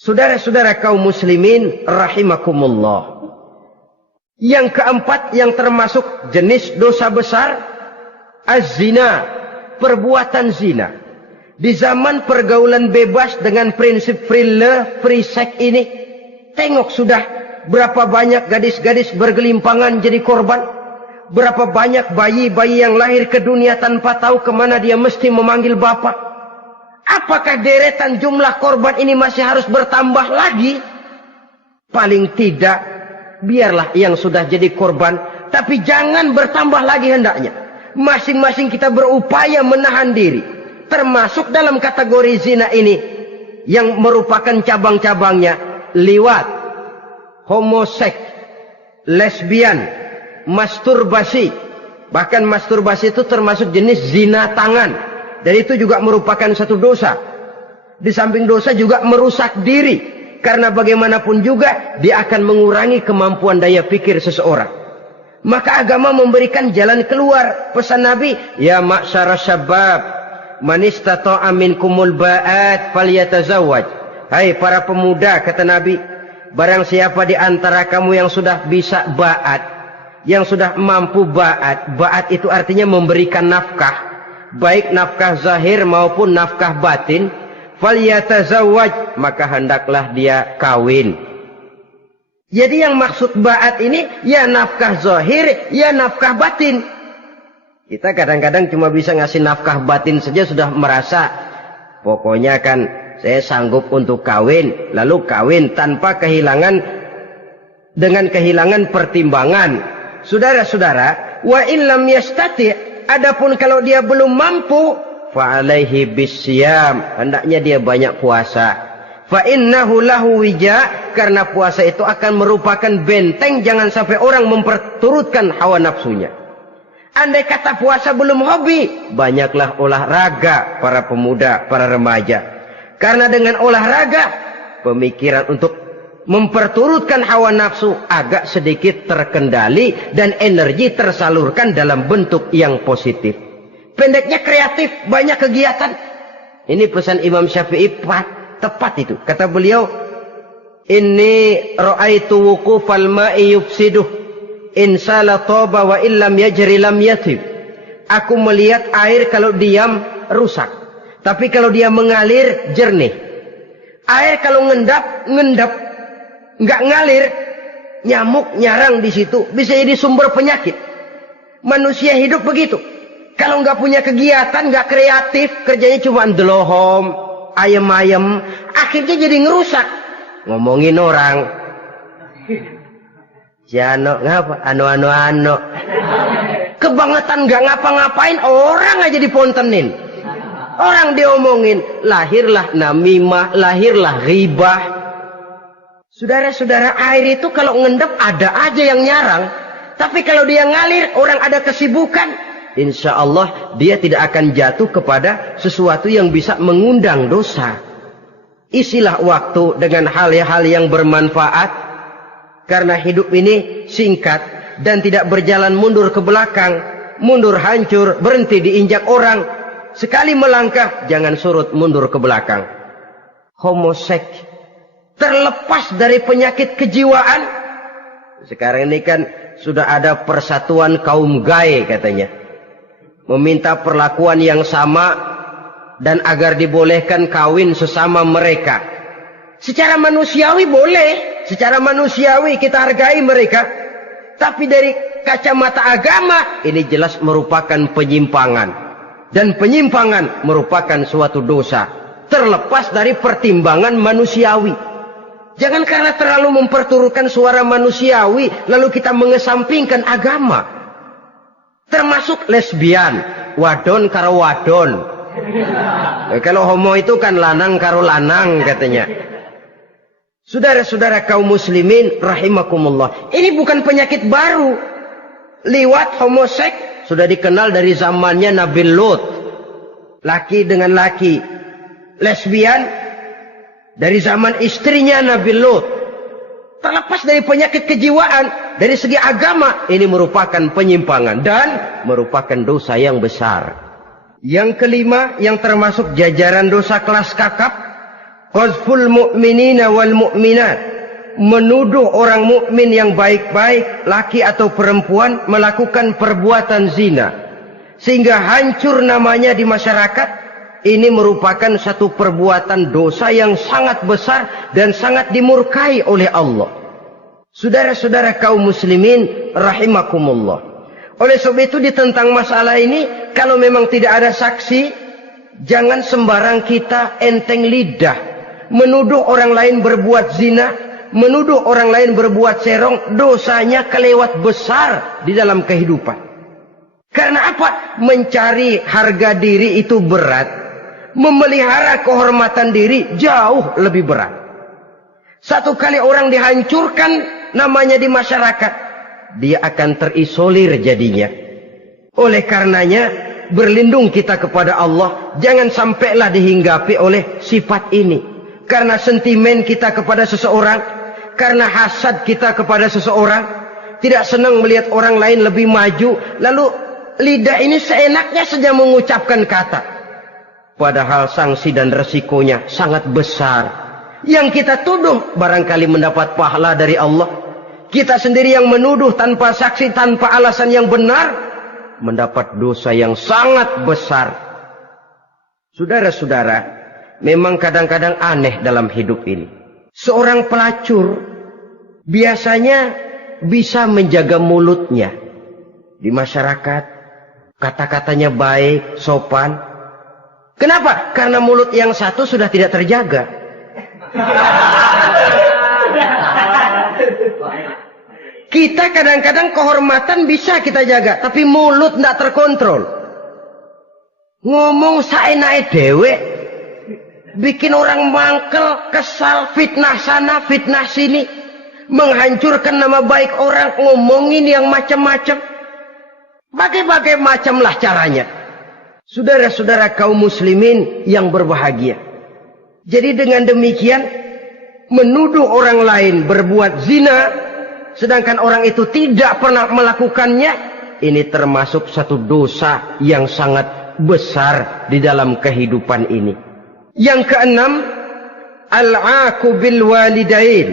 Saudara-saudara kaum muslimin rahimakumullah. Yang keempat yang termasuk jenis dosa besar, az-zina, perbuatan zina. Di zaman pergaulan bebas dengan prinsip free love, free sex ini, tengok sudah berapa banyak gadis-gadis bergelimpangan jadi korban. Berapa banyak bayi-bayi yang lahir ke dunia tanpa tahu kemana dia mesti memanggil bapak. Apakah deretan jumlah korban ini masih harus bertambah lagi? Paling tidak, biarlah yang sudah jadi korban, tapi jangan bertambah lagi hendaknya. Masing-masing kita berupaya menahan diri. Termasuk dalam kategori zina ini, yang merupakan cabang-cabangnya, liwat, homoseks, lesbian, masturbasi. Bahkan masturbasi itu termasuk jenis zina tangan. Dan itu juga merupakan satu dosa. Di samping dosa juga merusak diri. Karena bagaimanapun juga dia akan mengurangi kemampuan daya pikir seseorang. Maka agama memberikan jalan keluar. Pesan Nabi, ya ma'syara syabab, man istata'a minkumul ba'at falyatazawwaj. Hai para pemuda, kata Nabi, barang siapa di antara kamu yang sudah bisa ba'at, yang sudah mampu ba'at. Ba'at itu artinya memberikan nafkah. Baik nafkah zahir maupun nafkah batin. Falyatazawwaj, maka hendaklah dia kawin. Jadi yang maksud ba'at ini, ya nafkah zahir, ya nafkah batin. Kita kadang-kadang cuma bisa ngasih nafkah batin saja sudah merasa, pokoknya kan saya sanggup untuk kawin. Lalu kawin tanpa kehilangan, dengan kehilangan pertimbangan. Saudara-saudara, wa illam yastati', adapun kalau dia belum mampu, fa'alaihi bisyam, hendaknya dia banyak puasa. Fa innahu lahu wija, karena puasa itu akan merupakan benteng jangan sampai orang memperturutkan hawa nafsunya. Andai kata puasa belum hobi, banyaklah olahraga para pemuda, para remaja. Karena dengan olahraga, pemikiran untuk memperturutkan hawa nafsu agak sedikit terkendali dan energi tersalurkan dalam bentuk yang positif. Pendeknya kreatif, banyak kegiatan. Ini pesan Imam Syafi'i tepat itu. Kata beliau, inni ra'aitu wuqufal ma'i yufsiduh, insala toba wa illam yajri lam yatib. Aku melihat air kalau diam rusak, tapi kalau dia mengalir jernih. Air kalau ngendap, nggak ngalir, nyamuk nyarang di situ, bisa jadi sumber penyakit. Manusia hidup begitu. Kalau nggak punya kegiatan, nggak kreatif, kerjanya cuma delohom, ayam-ayam, akhirnya jadi ngerusak. Ngomongin orang, si Ano ngapa? Ano. Kebangetan nggak ngapa-ngapain, orang aja dipontenin. Orang diomongin, lahirlah namimah, lahirlah ghibah. Saudara-saudara, air itu kalau ngendap ada aja yang nyarang. Tapi kalau dia ngalir, orang ada kesibukan, insya Allah dia tidak akan jatuh kepada sesuatu yang bisa mengundang dosa. Isilah waktu dengan hal-hal yang bermanfaat. Karena hidup ini singkat dan tidak berjalan mundur ke belakang. Mundur hancur, berhenti diinjak orang. Sekali melangkah, jangan surut mundur ke belakang. Homoseks terlepas dari penyakit kejiwaan. Sekarang ini kan sudah ada persatuan kaum gay katanya. Meminta perlakuan yang sama dan agar dibolehkan kawin sesama mereka. Secara manusiawi boleh. Secara manusiawi kita hargai mereka. Tapi dari kacamata agama, ini jelas merupakan penyimpangan. Dan penyimpangan merupakan suatu dosa. Terlepas dari pertimbangan manusiawi. Jangan karena terlalu memperturutkan suara manusiawi, lalu kita mengesampingkan agama. Termasuk lesbian, wadon karo wadon. Kalau homo itu kan lanang karo lanang katanya. Saudara-saudara kaum muslimin rahimakumullah, ini bukan penyakit baru. Liwat, homoseks sudah dikenal dari zamannya Nabi Lot. Laki dengan laki. Lesbian dari zaman istrinya Nabi Lot. Terlepas dari penyakit kejiwaan, dari segi agama, ini merupakan penyimpangan dan merupakan dosa yang besar. Yang kelima, yang termasuk jajaran dosa kelas kakap, qazful mu'minina wal mu'minat, menuduh orang mukmin yang baik-baik, laki atau perempuan, melakukan perbuatan zina sehingga hancur namanya di masyarakat. Ini merupakan satu perbuatan dosa yang sangat besar dan sangat dimurkai oleh Allah. Saudara-saudara kaum muslimin rahimakumullah, oleh sebab itu tentang masalah ini, kalau memang tidak ada saksi, jangan sembarang kita enteng lidah menuduh orang lain berbuat zina, menuduh orang lain berbuat serong. Dosanya kelewat besar di dalam kehidupan. Karena apa? Mencari harga diri itu berat, memelihara kehormatan diri jauh lebih berat. Satu kali orang dihancurkan namanya di masyarakat, dia akan terisolir jadinya. Oleh karenanya, berlindung kita kepada Allah, jangan sampailah dihinggapi oleh sifat ini. Karena sentimen kita kepada seseorang, karena hasad kita kepada seseorang, tidak senang melihat orang lain lebih maju, lalu lidah ini seenaknya saja mengucapkan kata. Padahal sanksi dan resikonya sangat besar. Yang kita tuduh barangkali mendapat pahala dari Allah. Kita sendiri yang menuduh tanpa saksi, tanpa alasan yang benar, mendapat dosa yang sangat besar. Saudara-saudara, memang kadang-kadang aneh dalam hidup ini. Seorang pelacur biasanya bisa menjaga mulutnya di masyarakat, kata-katanya baik, sopan. Kenapa? Karena mulut yang satu sudah tidak terjaga. Kita kadang-kadang kehormatan bisa kita jaga, tapi mulut tidak terkontrol. Ngomong saenake dewe, bikin orang mangkel, kesal, fitnah sana, fitnah sini, menghancurkan nama baik orang, ngomongin yang macam-macam. Bagai-bagai macamlah caranya. Saudara-saudara kaum muslimin yang berbahagia. Jadi dengan demikian, menuduh orang lain berbuat zina, sedangkan orang itu tidak pernah melakukannya, ini termasuk satu dosa yang sangat besar di dalam kehidupan ini. Yang keenam, al-'aqu bil walidain,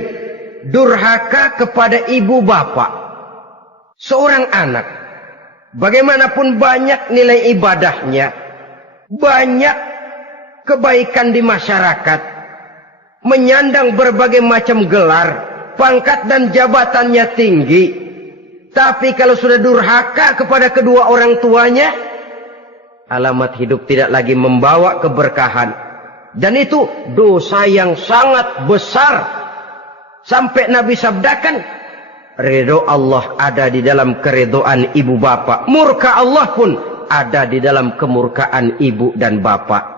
durhaka kepada ibu bapak. Seorang anak, bagaimanapun banyak nilai ibadahnya, banyak kebaikan di masyarakat, menyandang berbagai macam gelar, pangkat dan jabatannya tinggi, tapi kalau sudah durhaka kepada kedua orang tuanya, alamat hidup tidak lagi membawa keberkahan. Dan itu dosa yang sangat besar. Sampai Nabi sabdakan, ridho Allah ada di dalam keridhaan ibu bapak. Murka Allah pun ada di dalam kemurkaan ibu dan bapak.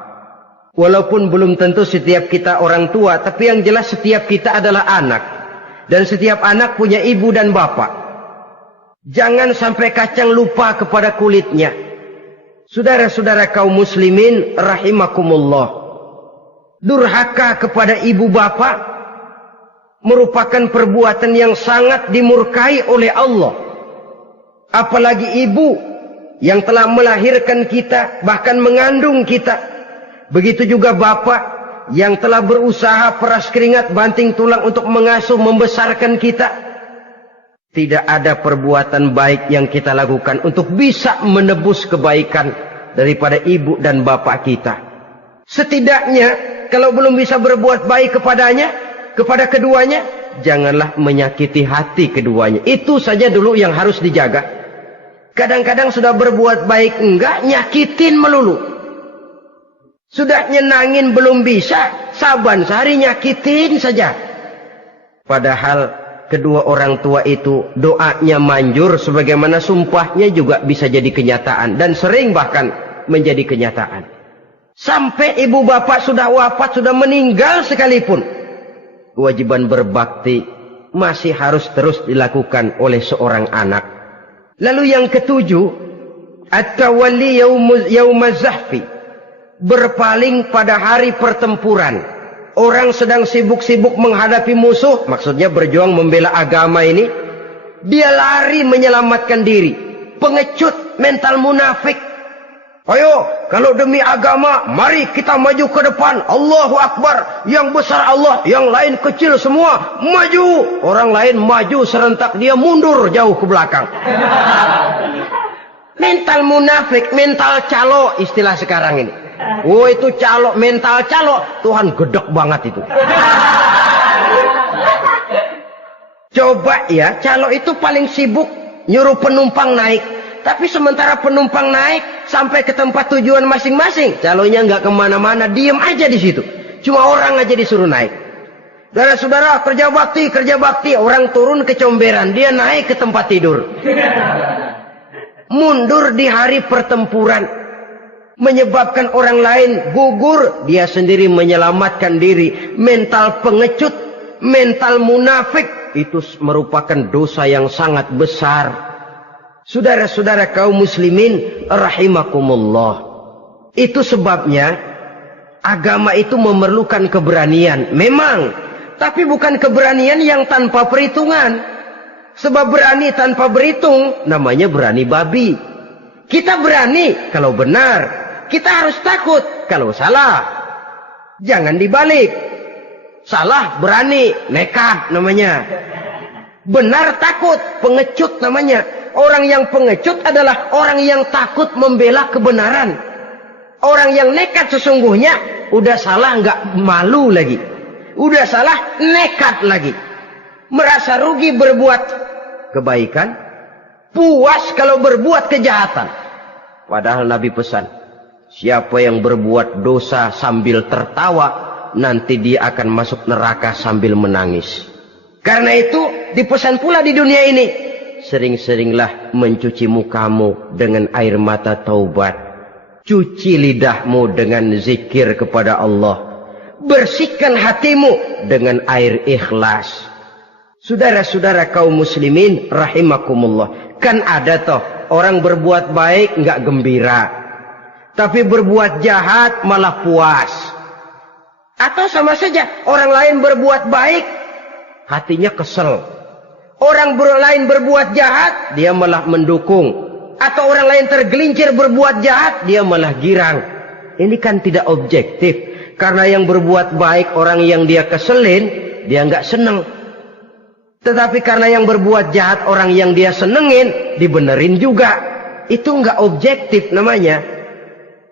Walaupun belum tentu setiap kita orang tua, tapi yang jelas setiap kita adalah anak. Dan setiap anak punya ibu dan bapak. Jangan sampai kacang lupa kepada kulitnya. Saudara-saudara kaum muslimin rahimakumullah, durhaka kepada ibu bapak merupakan perbuatan yang sangat dimurkai oleh Allah. Apalagi ibu yang telah melahirkan kita, bahkan mengandung kita. Begitu juga bapak yang telah berusaha peras keringat banting tulang untuk mengasuh membesarkan kita. Tidak ada perbuatan baik yang kita lakukan untuk bisa menebus kebaikan daripada ibu dan bapak kita. Setidaknya kalau belum bisa berbuat baik kepadanya, kepada keduanya, janganlah menyakiti hati keduanya. Itu saja dulu yang harus dijaga. Kadang-kadang sudah berbuat baik enggak, nyakitin melulu. Sudah nyenangin belum bisa, saban sehari nyakitin saja. Padahal kedua orang tua itu doanya manjur, sebagaimana sumpahnya juga bisa jadi kenyataan. Dan sering bahkan menjadi kenyataan. Sampai ibu bapak sudah wafat, sudah meninggal sekalipun, kewajiban berbakti masih harus terus dilakukan oleh seorang anak. Lalu yang ketujuh, at-tawalli yaumaz zahfi, berpaling pada hari pertempuran. Orang sedang sibuk-sibuk menghadapi musuh, maksudnya berjuang membela agama ini, dia lari menyelamatkan diri. Pengecut, mental munafik. Ayo, kalau demi agama, mari kita maju ke depan. Allahu Akbar. Yang besar Allah, yang lain kecil semua. Maju. Orang lain maju serentak, dia mundur jauh ke belakang. Mental munafik, mental calo, istilah sekarang ini. Oh, itu calo, mental calo. Tuhan gedek banget itu. Coba ya, calo itu paling sibuk nyuruh penumpang naik. Tapi sementara penumpang naik sampai ke tempat tujuan masing-masing, calonya nggak kemana-mana, diem aja di situ. Cuma orang aja disuruh naik. Saudara-saudara, kerja bakti. Orang turun ke comberan, dia naik ke tempat tidur. Mundur di hari pertempuran, menyebabkan orang lain gugur, dia sendiri menyelamatkan diri. Mental pengecut, mental munafik, itu merupakan dosa yang sangat besar. Saudara-saudara kaum muslimin rahimakumullah. Itu sebabnya agama itu memerlukan keberanian. Memang, tapi bukan keberanian yang tanpa perhitungan. Sebab berani tanpa berhitung namanya berani babi. Kita berani kalau benar, kita harus takut kalau salah. Jangan dibalik. Salah berani, nekat namanya. Benar takut, pengecut namanya. Orang yang pengecut adalah orang yang takut membela kebenaran. Orang yang nekat sesungguhnya udah salah nggak malu lagi. Udah salah nekat lagi. Merasa rugi berbuat kebaikan, puas kalau berbuat kejahatan. Padahal Nabi pesan, siapa yang berbuat dosa sambil tertawa, nanti dia akan masuk neraka sambil menangis. Karena itu dipesan pula di dunia ini, sering-seringlah mencuci mukamu dengan air mata taubat. Cuci lidahmu dengan zikir kepada Allah. Bersihkan hatimu dengan air ikhlas. Saudara-saudara kaum muslimin rahimakumullah. Kan ada toh orang berbuat baik nggak gembira, tapi berbuat jahat malah puas. Atau sama saja orang lain berbuat baik, hatinya kesel. Orang lain berbuat jahat, dia malah mendukung. Atau orang lain tergelincir berbuat jahat, dia malah girang. Ini kan tidak objektif. Karena yang berbuat baik, orang yang dia keselin, dia nggak seneng. Tetapi karena yang berbuat jahat, orang yang dia senengin, dibenerin juga. Itu nggak objektif namanya.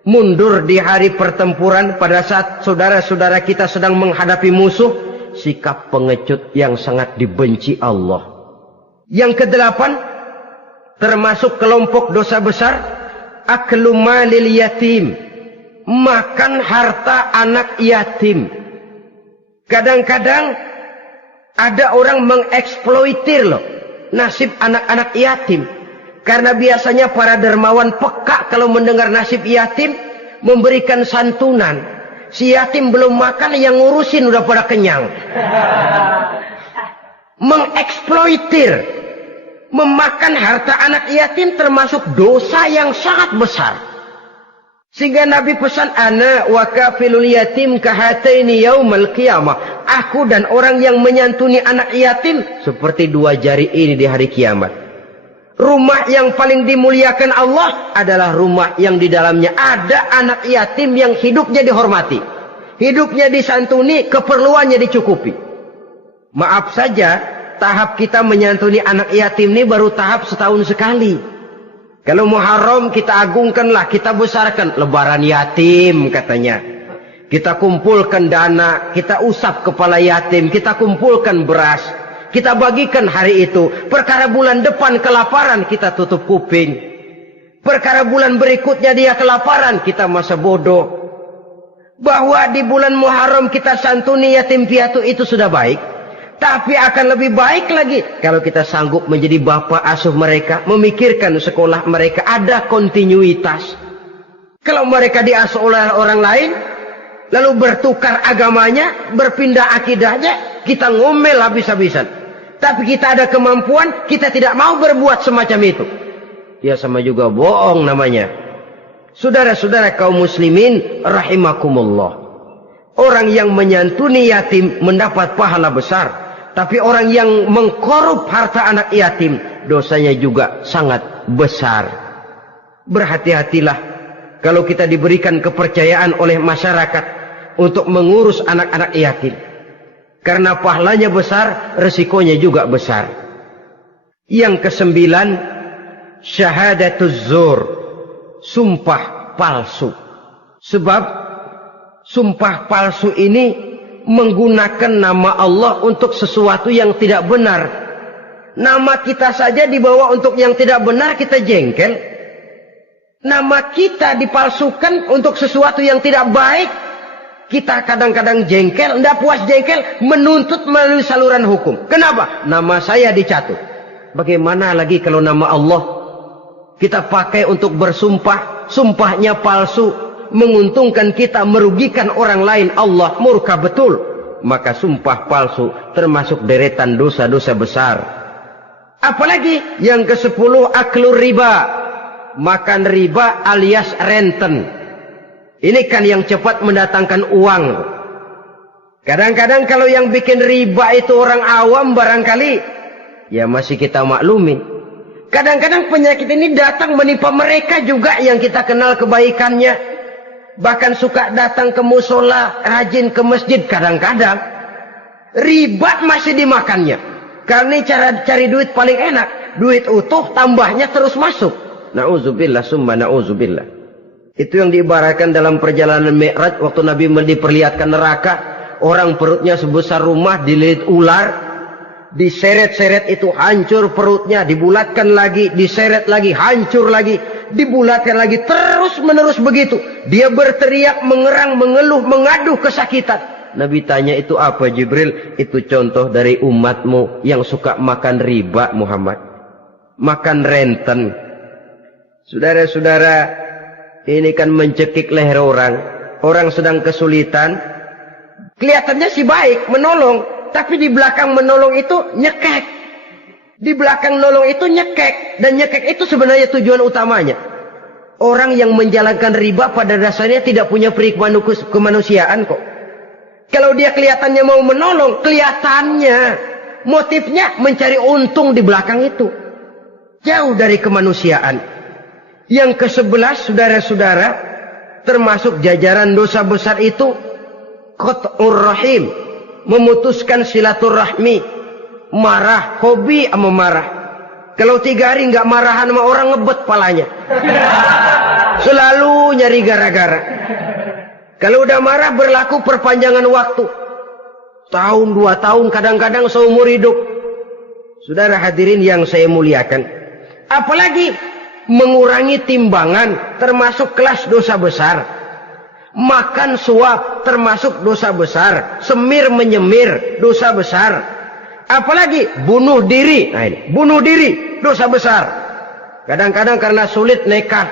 Mundur di hari pertempuran pada saat saudara-saudara kita sedang menghadapi musuh, sikap pengecut yang sangat dibenci Allah. Yang kedelapan, termasuk kelompok dosa besar, aklu malil yatim, makan harta anak yatim. Kadang-kadang ada orang mengeksploitir loh nasib anak-anak yatim. Karena biasanya para dermawan peka kalau mendengar nasib yatim, memberikan santunan. Si yatim belum makan, yang ngurusin udah pada kenyang. Mengeksploitir, memakan harta anak yatim termasuk dosa yang sangat besar. Sehingga Nabi pesan, ana wa kafilul yatim kahataini yaumal qiyamah. Aku dan orang yang menyantuni anak yatim seperti dua jari ini di hari kiamat. Rumah yang paling dimuliakan Allah adalah rumah yang di dalamnya ada anak yatim yang hidupnya dihormati, hidupnya disantuni, keperluannya dicukupi. Maaf saja, tahap kita menyantuni anak yatim ini baru tahap setahun sekali. Kalau Muharram kita agungkanlah, kita besarkan. Lebaran yatim katanya. Kita kumpulkan dana, kita usap kepala yatim, kita kumpulkan beras, kita bagikan hari itu. Perkara bulan depan kelaparan, kita tutup kuping. Perkara bulan berikutnya dia kelaparan, kita masa bodoh. Bahwa di bulan Muharram kita santuni yatim piatu itu sudah baik. Tapi akan lebih baik lagi kalau kita sanggup menjadi bapak asuh mereka, memikirkan sekolah mereka, ada kontinuitas. Kalau mereka diasuh oleh orang lain, lalu bertukar agamanya, berpindah akidahnya, kita ngomel habis-habisan. Tapi kita ada kemampuan, kita tidak mau berbuat semacam itu. Ya sama juga bohong namanya. Saudara-saudara kaum muslimin rahimakumullah. Orang yang menyantuni yatim mendapat pahala besar. Tapi orang yang mengkorup harta anak yatim, dosanya juga sangat besar. Berhati-hatilah kalau kita diberikan kepercayaan oleh masyarakat untuk mengurus anak-anak yatim. Karena pahalanya besar, resikonya juga besar. Yang kesembilan, syahadatuz zur, sumpah palsu. Sebab sumpah palsu ini menggunakan nama Allah untuk sesuatu yang tidak benar. Nama kita saja dibawa untuk yang tidak benar, kita jengkel. Nama kita dipalsukan untuk sesuatu yang tidak baik, kita kadang-kadang jengkel, tidak puas jengkel, menuntut melalui saluran hukum. Kenapa? Nama saya dicatut. Bagaimana lagi kalau nama Allah kita pakai untuk bersumpah, sumpahnya palsu, menguntungkan kita, merugikan orang lain, Allah murka betul. Maka sumpah palsu termasuk deretan dosa-dosa besar. Apalagi yang ke-10, aklur riba, makan riba alias renten. Ini kan yang cepat mendatangkan uang. Kadang-kadang kalau yang bikin riba itu orang awam barangkali, ya masih kita maklumin. Kadang-kadang penyakit ini datang menimpa mereka juga yang kita kenal kebaikannya. Bahkan suka datang ke musola, rajin ke masjid kadang-kadang. Riba masih dimakannya. Karena cara cari duit paling enak. Duit utuh, tambahnya terus masuk. Na'udzubillah summa na'udzubillah. Itu yang diibaratkan dalam perjalanan Mi'raj. Waktu Nabi diperlihatkan neraka. Orang perutnya sebesar rumah, dililit ular. Diseret-seret itu hancur perutnya. Dibulatkan lagi, diseret lagi, hancur lagi. Dibulatkan lagi, terus menerus begitu. Dia berteriak, mengerang, mengeluh, mengaduh kesakitan. Nabi tanya, itu apa Jibril? Itu contoh dari umatmu yang suka makan riba Muhammad. Makan renten. Saudara-saudara, ini kan mencekik leher orang. Orang sedang kesulitan. Kelihatannya sih baik, menolong. Tapi di belakang menolong itu nyekek. Di belakang nolong itu nyekek. Dan nyekek itu sebenarnya tujuan utamanya. Orang yang menjalankan riba pada dasarnya tidak punya peri kemanusiaan kok. Kalau dia kelihatannya mau menolong, kelihatannya motifnya mencari untung di belakang itu. Jauh dari kemanusiaan. Yang ke-11, saudara-saudara, termasuk jajaran dosa besar itu, qat'ur rahim, memutuskan silaturahmi. Marah, hobi sama marah. Kalau 3 hari nggak marahan sama orang, ngebet palanya. Selalu nyari gara-gara. Kalau udah marah berlaku perpanjangan waktu. Tahun, 2 tahun, kadang-kadang seumur hidup. Saudara hadirin yang saya muliakan. Apalagi mengurangi timbangan termasuk kelas dosa besar. Makan suap termasuk dosa besar. Semir menyemir dosa besar. Apalagi bunuh diri. Nah ini, bunuh diri dosa besar. Kadang-kadang karena sulit nekat